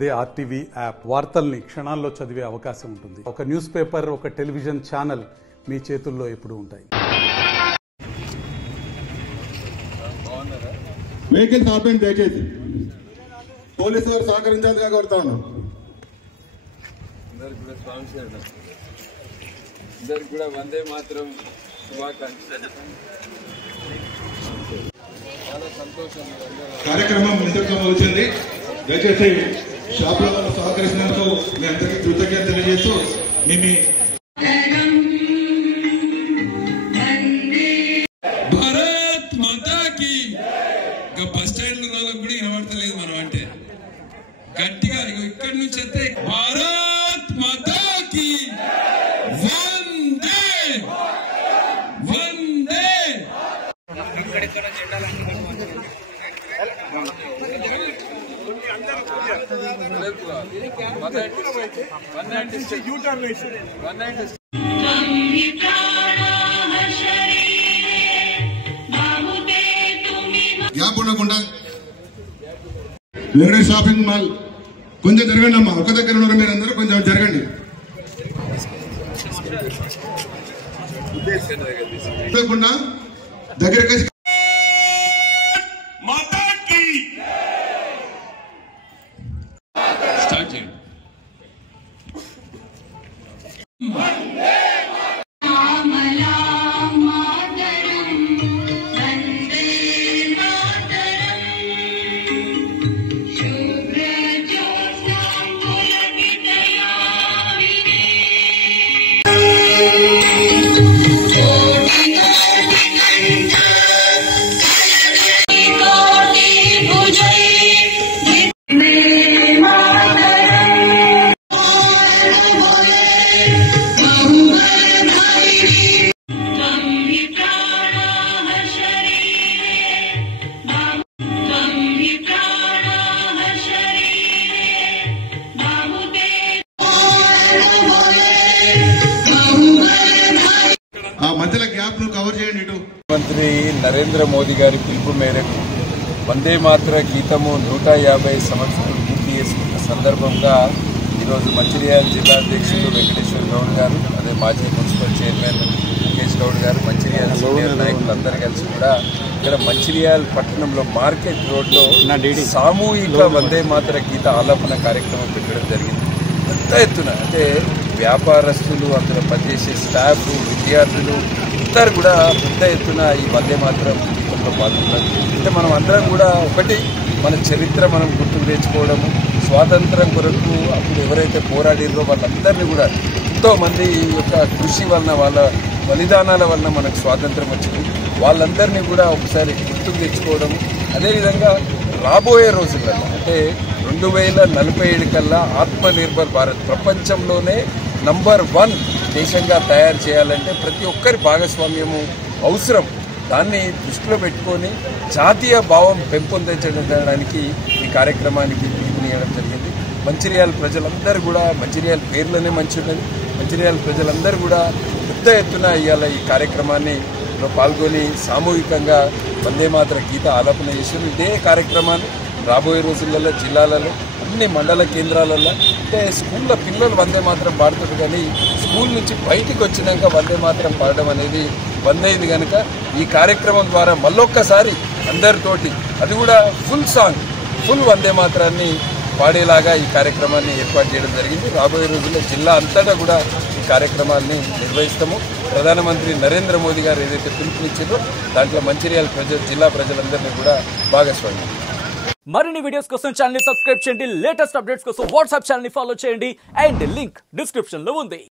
అదే RTV app వార్తల్ని క్షణాల్లో చదివే అవకాశం ఉంటుంది. ఒక న్యూస్ పేపర్, ఒక టెలివిజన్ ఛానల్ మీ చేతుల్లో ఎప్పుడూ ఉంటాయి. వెహికల్స్ ఆపండి దయచేసి. పోలీసు వారు సహకరించాలిగా కోరుతా ఉన్నాం. అందరికి కూడా వందే మాత్రం శుభాకాంక్షలు. చాలా సంతోషం. కార్యక్రమం ఇంతకు వచ్చింది. దయచేసి షాపుల వాళ్ళు సహకరిస్తున్నందుకు మీ అందరికీ కృతజ్ఞత తెలియజేస్తూ మీ భారత్ మాతాకి బస్ స్టాండ్ రోజులకు కూడా వినబడతలేదు మనం అంటే గట్టిగా ఇక్కడి నుంచి అయితే భారత్ మాతాకి వందే వందే. గ్యాప్ ఉండకుండా లేడీస్ షాపింగ్ మాల్ కొంచెం జరగండి అమ్మా. ఒక దగ్గర ఉన్నారు మీరు అందరూ, కొంచెం జరగండి. దగ్గర స్టార్ట్ చేయండి. ఆ మధ్యల గ్యాప్ ను కవర్ చేయండి. ఇటు మంత్రి నరేంద్ర మోదీ గారి పిలుపు మేరకు వందే మాతర గీతము 150 సంవత్సరాలు పూర్తి చేసుకున్న సందర్భంగా ఈరోజు మంచిర్యాల జిల్లా అధ్యక్షులు వెంకటేశ్వర గౌడ్ గారు, అదే మాజీ మున్సిపల్ చైర్మన్ ముఖేష్ గౌడ్ గారు, మంచిర్యాల సీనియర్ నాయకులు అందరూ కలిసి కూడా ఇక్కడ మంచిర్యాల పట్టణంలో మార్కెట్ రోడ్లో సామూహిక వందే మాతర గీత ఆలాపన కార్యక్రమం పెట్టడం జరిగింది. పెద్ద ఎత్తున అంటే వ్యాపారస్తులు, అందులో పనిచేసే స్టాఫ్, విద్యార్థులు అందరు కూడా పెద్ద ఎత్తున ఈ వందే మాతరం గీతంలో పాల్గొన్నారు. అంటే మనం అందరం కూడా ఒకటి మన చరిత్ర మనం గుర్తుకు తెచ్చుకోవడము, స్వాతంత్రం కొరకు అప్పుడు ఎవరైతే పోరాడిరో వాళ్ళందరినీ కూడా ఎంతోమంది యొక్క కృషి వలన, వాళ్ళ బలిదానాల వలన మనకు స్వాతంత్రం వచ్చింది. వాళ్ళందరినీ కూడా ఒకసారి గుర్తుకు తెచ్చుకోవడము. అదేవిధంగా రాబోయే రోజులలో అంటే 2047 కల్లా ఆత్మనిర్భర్ భారత్ ప్రపంచంలోనే నంబర్ 1 దేశంగా తయారు చేయాలంటే ప్రతి ఒక్కరి భాగస్వామ్యము అవసరం. దాన్ని దృష్టిలో పెట్టుకొని జాతీయ భావం పెంపొందించడానికి ఈ కార్యక్రమానికి పిలుపునియడం జరిగింది. మంచిర్యాల ప్రజలందరూ కూడా, మంచిర్యాల పేర్లోనే మంచి ఉన్నది, మంచిర్యాల ప్రజలందరూ కూడా పెద్ద ఎత్తున ఇవాళ ఈ కార్యక్రమాన్ని పాల్గొని సామూహికంగా వందే మాతర గీత ఆలాపన చేశారు. ఇదే కార్యక్రమాన్ని రాబోయే రోజులలో జిల్లాలలో అన్ని మండల కేంద్రాలలో అంటే స్కూళ్ళ పిల్లలు వందే మాత్రం పాడుతుంది, కానీ స్కూల్ నుంచి బయటికి వచ్చినాక వందే మాత్రం పాడడం అనేది బంద్ అయింది. కనుక ఈ కార్యక్రమం ద్వారా మళ్ళొక్కసారి అందరితోటి, అది కూడా ఫుల్ సాంగ్, ఫుల్ వందే మాత్రాన్ని పాడేలాగా ఈ కార్యక్రమాన్ని ఏర్పాటు చేయడం జరిగింది. రాబోయే రోజుల్లో జిల్లా అంతటా కూడా ఈ కార్యక్రమాన్ని నిర్వహిస్తాము. ప్రధానమంత్రి నరేంద్ర మోదీ గారు ఏదైతే పిలుపునిచ్చిందో దాంట్లో మంచిర్యాల జిల్లా ప్రజలందరినీ కూడా భాగస్వామ్యం. మరిన్ని వీడియోస్ కోసం ఛానల్ ని సబ్స్క్రైబ్ చేయండి. లేటెస్ట్ అప్డేట్స్ కోసం వాట్సాప్ ఛానల్ ని ఫాలో చేయండి. అండ్ లింక్ డిస్క్రిప్షన్ లో ఉంది.